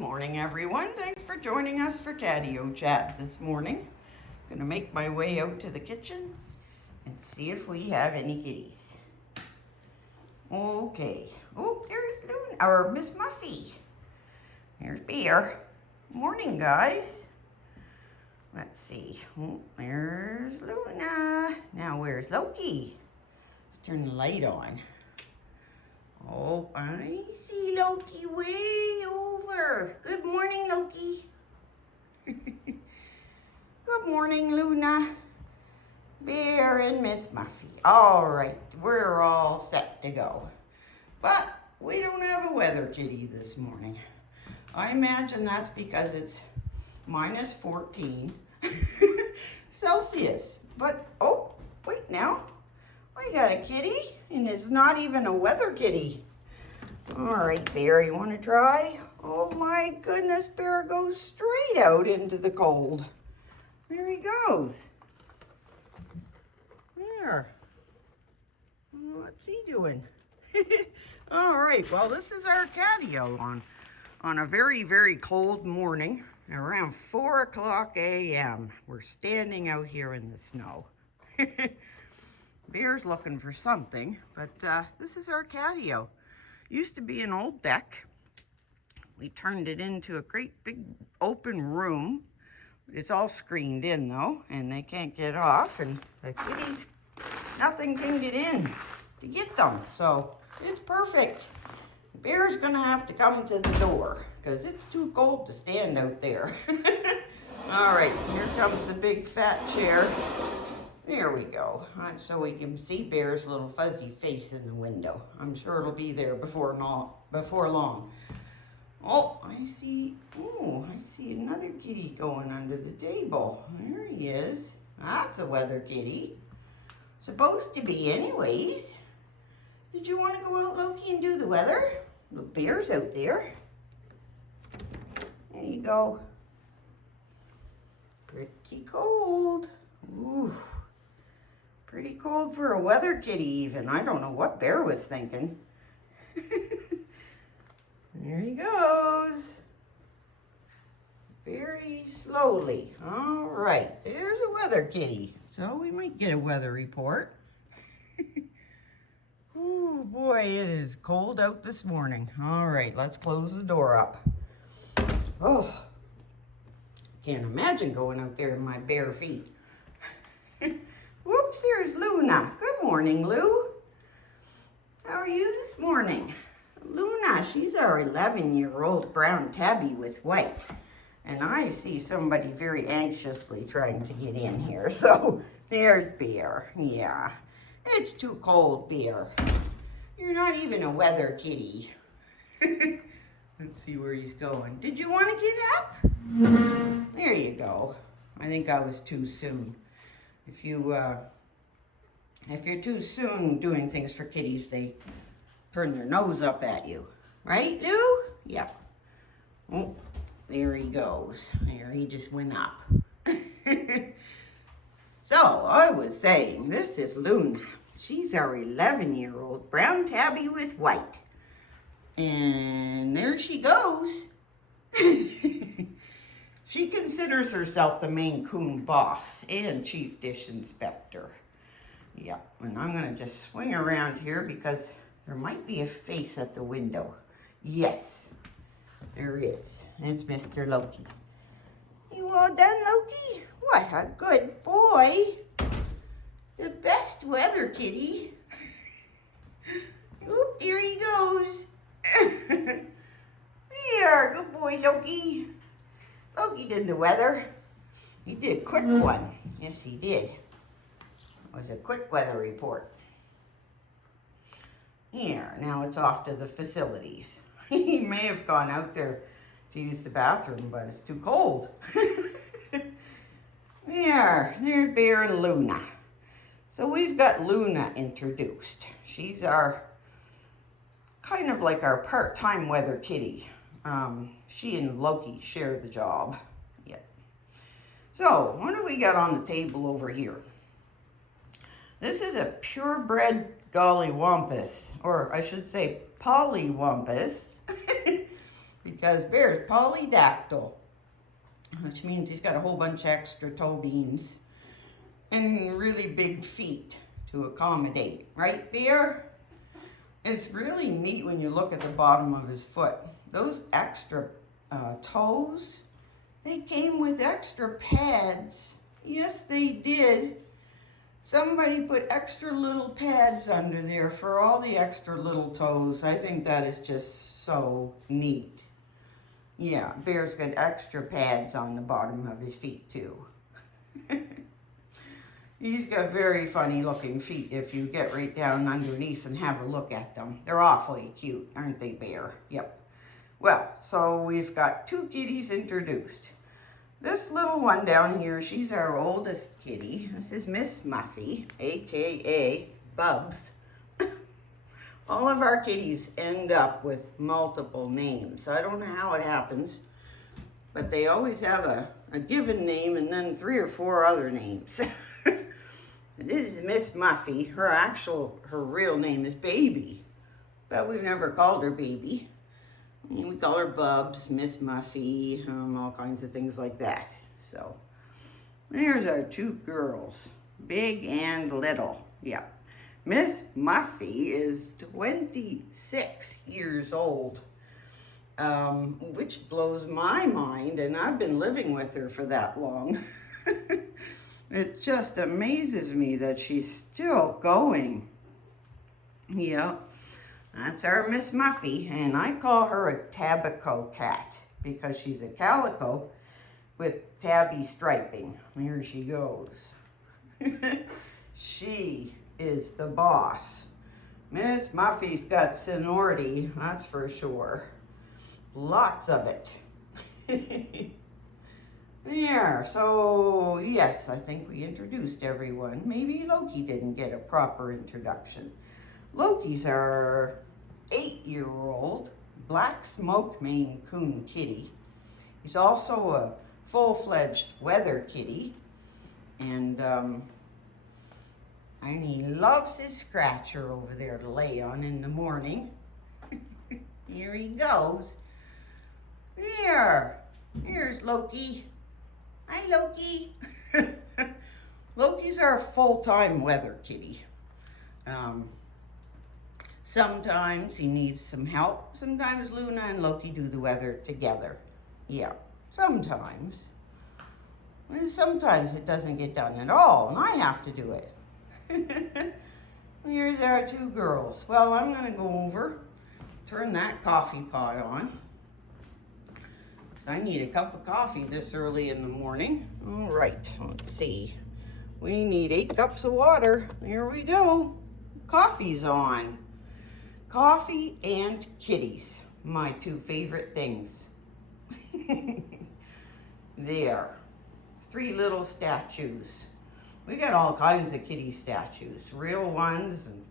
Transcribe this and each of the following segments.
morning, everyone. Thanks for joining us for Catio Chat this morning. I'm gonna make my way out to the kitchen and see if we have any kitties. Okay. Oh, there's Luna, or Miss Muffy. There's Bear. Morning, guys. Let's see. Oh, there's Luna. Now, where's Loki? Let's turn the light on. Oh, I see Loki way over. Good morning, Loki. Good morning, Luna. Bear and Miss Muffy. All right, we're all set to go. But we don't have a weather kitty this morning. I imagine that's because it's minus 14 Celsius. But, oh, wait now. We got a kitty, and it's not even a weather kitty. All right, Bear, you want to try? Oh my goodness, Bear goes straight out into the cold. There he goes. There. What's he doing? All right, well, this is our catio on a very, very cold morning, around 4 o'clock a.m. We're standing out here in the snow. Bear's looking for something, but this is our catio. Used to be an old deck. We turned it into a great big open room. It's all screened in though, and they can't get off, and the kitties, nothing can get in to get them. So it's perfect. Bear's gonna have to come to the door because it's too cold to stand out there. All right, here comes the big fat chair. There we go. So we can see Bear's little fuzzy face in the window. I'm sure it'll be there before long. Oh, I see another kitty going under the table. There he is. That's a weather kitty. Supposed to be anyways. Did you want to go out, Loki, and do the weather? The Bear's out there. There you go. Pretty cold. Ooh. Pretty cold for a weather kitty even. I don't know what Bear was thinking. There he goes. Very slowly. All right, there's a weather kitty. So we might get a weather report. Ooh, boy, it is cold out this morning. All right, let's close the door up. Oh, can't imagine going out there in my bare feet. Whoops, here's Luna. Good morning, Lou. How are you this morning? Luna, she's our 11-year-old brown tabby with white. And I see somebody very anxiously trying to get in here. So there's Bear. Yeah, it's too cold, Bear. You're not even a weather kitty. Let's see where he's going. Did you want to get up? There you go. I think I was too soon. If you're too soon doing things for kitties, they turn their nose up at you. Right, Lou? Yep. Oh, there he goes. There, he just went up. So, I was saying, this is Luna. She's our 11-year-old brown tabby with white. And there she goes. She considers herself the Mainecoon boss and chief dish inspector. Yep, and I'm gonna just swing around here because there might be a face at the window. Yes, there is. It's Mr. Loki. You all done, Loki? What a good boy. The best weather kitty. Oop, there he goes. There, good boy, Loki. Loki did the weather. He did a quick one. Yes, he did. It was a quick weather report. Here, now it's off to the facilities. He may have gone out there to use the bathroom, but it's too cold. There's Bear and Luna. So we've got Luna introduced. She's our, kind of like our part-time weather kitty. She and Loki share the job. Yep. So, what do we got on the table over here? This is a purebred gollywampus, or I should say polywampus. because Bear's polydactyl, which means he's got a whole bunch of extra toe beans and really big feet to accommodate, right, Bear? It's really neat when you look at the bottom of his foot. Those extra toes, they came with extra pads. Yes, they did. Somebody put extra little pads under there for all the extra little toes. I think that is just so neat. Yeah, Bear's got extra pads on the bottom of his feet too. He's got very funny looking feet if you get right down underneath and have a look at them. They're awfully cute, aren't they, Bear? Yep. Well, so we've got 2 kitties introduced. This little one down here, she's our oldest kitty. This is Miss Muffy, aka Bubs. All of our kitties end up with multiple names. I don't know how it happens, but they always have a given name and then 3 or 4 other names. This is Miss Muffy. Her real name is Baby, but we've never called her Baby. We call her Bubs, Miss Muffy, all kinds of things like that. So there's our 2 girls, big and little. Yeah. Miss Muffy is 26 years old, which blows my mind, and I've been living with her for that long. It just amazes me that she's still going. Yeah, that's our Miss Muffy, and I call her a Tabico cat because she's a calico with tabby striping. Here she goes. She is the boss. Miss Muffy's got seniority, that's for sure. Lots of it. Yeah, so yes, I think we introduced everyone. Maybe Loki didn't get a proper introduction. Loki's our 8-year-old black smoked Mainecoon kitty. He's also a full-fledged weather kitty, and he loves his scratcher over there to lay on in the morning. Here he goes. Here's Loki. Hi, Loki. Loki's our full-time weather kitty. Sometimes he needs some help. Sometimes Luna and Loki do the weather together. Yeah, sometimes. And sometimes it doesn't get done at all, and I have to do it. Here's our 2 girls. Well, I'm going to go over, turn that coffee pot on. So I need a cup of coffee this early in the morning. All right, let's see. We need 8 cups of water. Here we go. Coffee's on. Coffee and kitties, my 2 favorite things. There, 3 little statues. We got all kinds of kitty statues, real ones and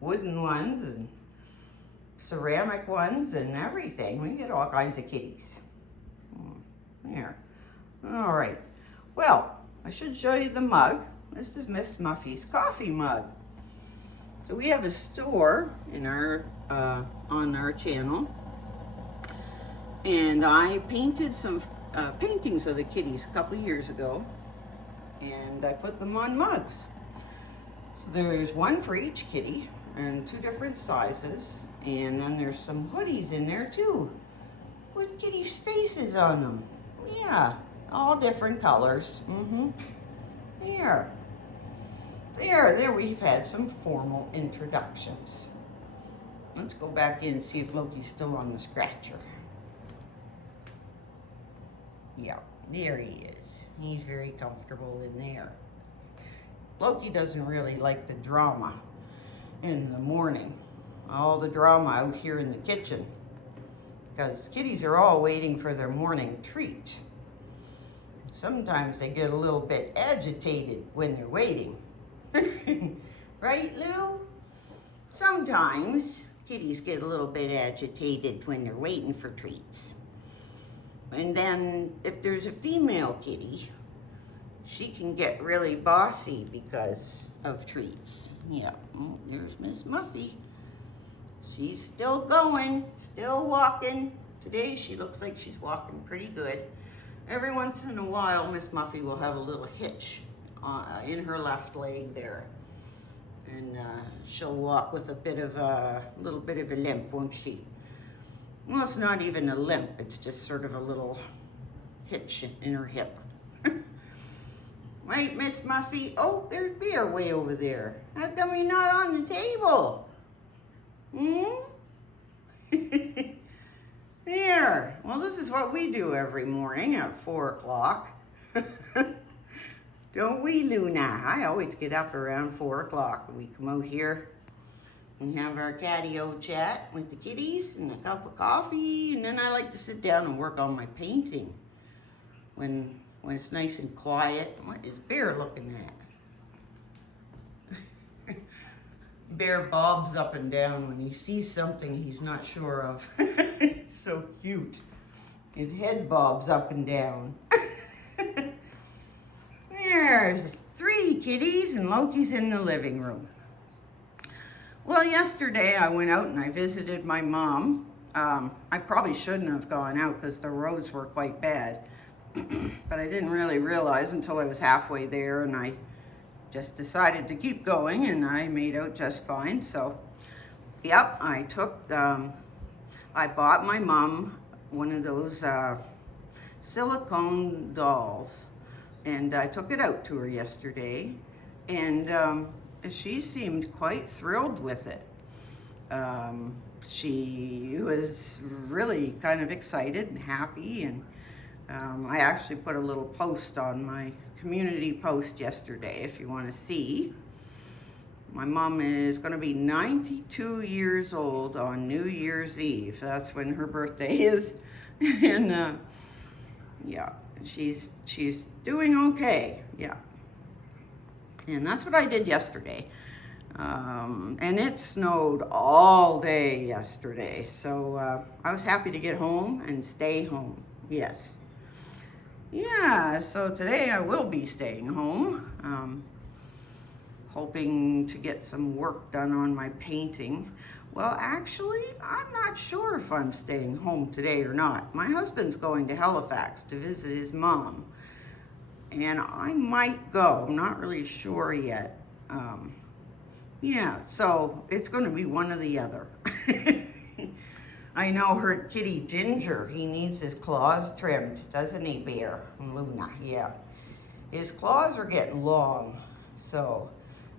wooden ones and ceramic ones and everything. We get all kinds of kitties. There. All right. Well, I should show you the mug. This is Miss Muffy's coffee mug. So we have a store in our on our channel, and I painted some paintings of the kitties a couple of years ago, and I put them on mugs. So there's one for each kitty and 2 different sizes, and then there's some hoodies in there too with kitties' faces on them. Yeah, all different colors. There we've had some formal introductions. Let's go back in and see if Loki's still on the scratcher. Yeah, there he is. He's very comfortable in there. Loki doesn't really like the drama in the morning. All the drama out here in the kitchen, because kitties are all waiting for their morning treat. Sometimes they get a little bit agitated when they're waiting. Right, Lou? Sometimes kitties get a little bit agitated when they're waiting for treats. And then if there's a female kitty, she can get really bossy because of treats. Yeah, oh, there's Miss Muffy. She's still going, still walking today she looks like she's walking pretty good. Every once in a while, Miss Muffy will have a little hitch in her left leg there. And she'll walk with a little bit of a limp, won't she? Well, it's not even a limp, it's just sort of a little hitch in her hip. Right, Miss Muffy? Oh, there's beer way over there. How come you're not on the table? There. Well, this is what we do every morning at 4 o'clock. Don't we, Luna? I always get up around 4 o'clock. We come out here and have our Catio Chat with the kitties and a cup of coffee, and then I like to sit down and work on my painting when it's nice and quiet. What is Bear looking at? Bear bobs up and down when he sees something he's not sure of. It's so cute. His head bobs up and down. There's 3 kitties and Loki's in the living room. Well, yesterday I went out and I visited my mom. I probably shouldn't have gone out because the roads were quite bad. But I didn't really realize until I was halfway there, and I just decided to keep going, and I made out just fine. So, yep, I bought my mom one of those silicone dolls, and I took it out to her yesterday, and she seemed quite thrilled with it. She was really kind of excited and happy, and I actually put a little post on my community post yesterday if you want to see. My mom is going to be 92 years old on New Year's Eve. That's when her birthday is. And yeah, she's doing okay. Yeah. And that's what I did yesterday. And it snowed all day yesterday. So I was happy to get home and stay home. Yes. Yeah, so today I will be staying home, hoping to get some work done on my painting. Well, actually, I'm not sure if I'm staying home today or not. My husband's going to Halifax to visit his mom, and I might go. I'm not really sure yet. Yeah, so it's going to be one or the other. I know her kitty Ginger, he needs his claws trimmed, doesn't he, Bear? Luna, yeah. His claws are getting long, so,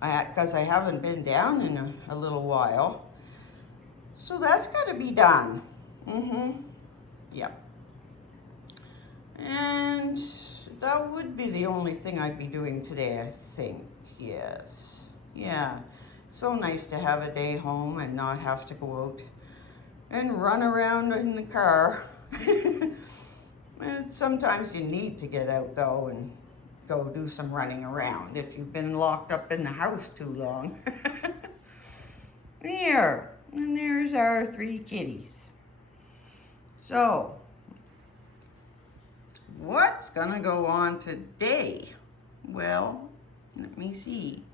because I haven't been down in a little while. So that's got to be done. Yep. And that would be the only thing I'd be doing today, I think, yes. Yeah, so nice to have a day home and not have to go out and run around in the car. And sometimes you need to get out though and go do some running around if you've been locked up in the house too long. There, and there's our 3 kitties. So, what's gonna go on today? Well, let me see.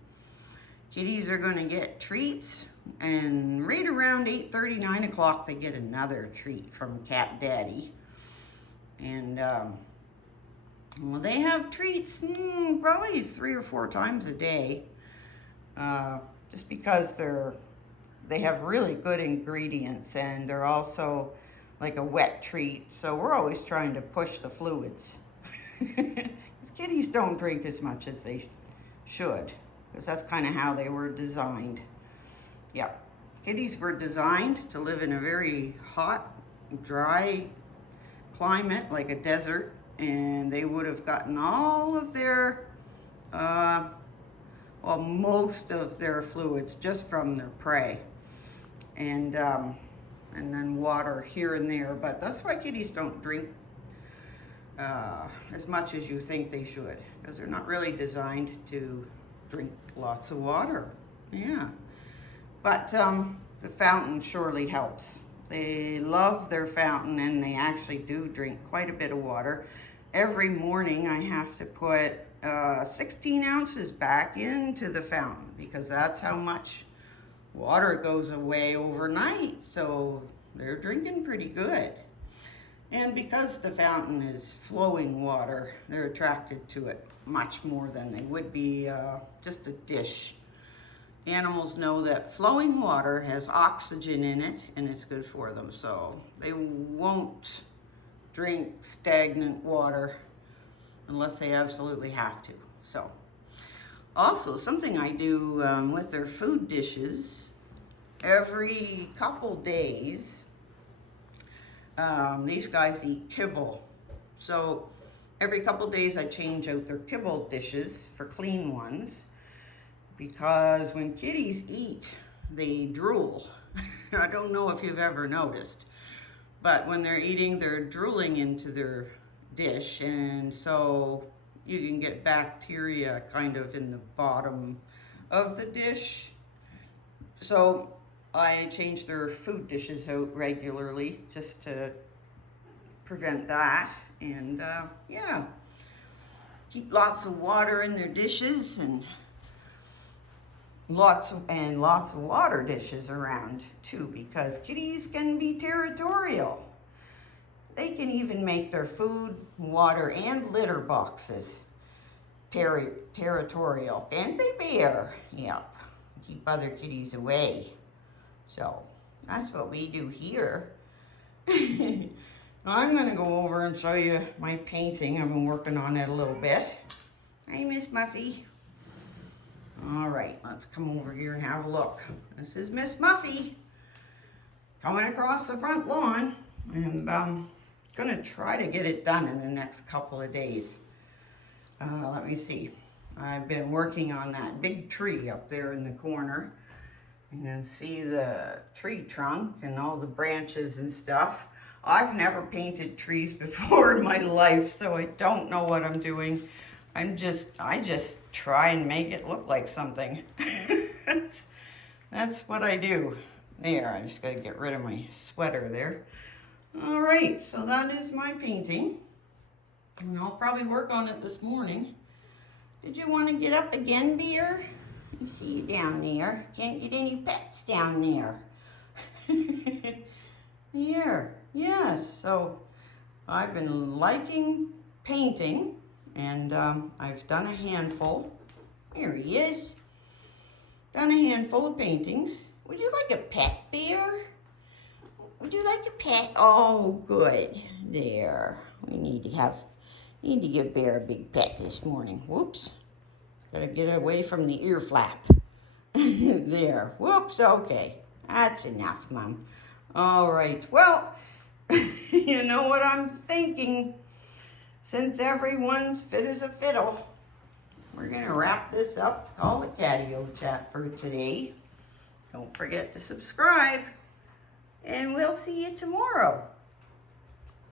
Kitties are gonna get treats, and right around 8:30, 9 o'clock, they get another treat from Cat Daddy. And, well, they have treats probably 3 or 4 times a day, just because they have really good ingredients, and they're also like a wet treat, so we're always trying to push the fluids. Because kitties don't drink as much as they should, because that's kind of how they were designed. Yeah, kitties were designed to live in a very hot, dry climate, like a desert, and they would have gotten all of their, well, most of their fluids just from their prey, and then water here and there. But that's why kitties don't drink as much as you think they should, because they're not really designed to drink lots of water. Yeah. But the fountain surely helps. They love their fountain, and they actually do drink quite a bit of water. Every morning I have to put 16 ounces back into the fountain, because that's how much water goes away overnight. So they're drinking pretty good. And because the fountain is flowing water, they're attracted to it much more than they would be just a dish. Animals know that flowing water has oxygen in it and it's good for them, so they won't drink stagnant water unless they absolutely have to. So, also something I do with their food dishes, every couple days, these guys eat kibble. So every couple days I change out their kibble dishes for clean ones, because when kitties eat, they drool. I don't know if you've ever noticed, but when they're eating, they're drooling into their dish, and so you can get bacteria kind of in the bottom of the dish. So I change their food dishes out regularly just to prevent that. And yeah, keep lots of water in their dishes, and lots of water dishes around too, because kitties can be territorial. They can even make their food, water, and litter boxes territorial, can't they, Bear? Yep, keep other kitties away. So that's what we do here. I'm gonna go over and show you my painting. I've been working on it a little bit. Hey, Miss Muffy. All right, let's come over here and have a look. This is Miss Muffy coming across the front lawn, and I'm gonna try to get it done in the next couple of days. Let me see. I've been working on that big tree up there in the corner. You can see the tree trunk and all the branches and stuff. I've never painted trees before in my life, so I don't know what I'm doing. I just try and make it look like something. That's what I do. There, I just gotta get rid of my sweater there. All right, so that is my painting. And I'll probably work on it this morning. Did you want to get up again, Beer? I see you down there. Can't get any pets down there. Here, yes. So I've been liking painting, and I've done a handful. Here he is. Done a handful of paintings. Would you like a pet, Bear? Would you like a pet? Oh, good. There. We need to give Bear a big pet this morning. Whoops. Gotta get away from the ear flap. There. Whoops. Okay. That's enough, Mom. All right. Well, you know what I'm thinking. Since everyone's fit as a fiddle, we're gonna wrap this up. Call it Catio Chat for today. Don't forget to subscribe, and we'll see you tomorrow.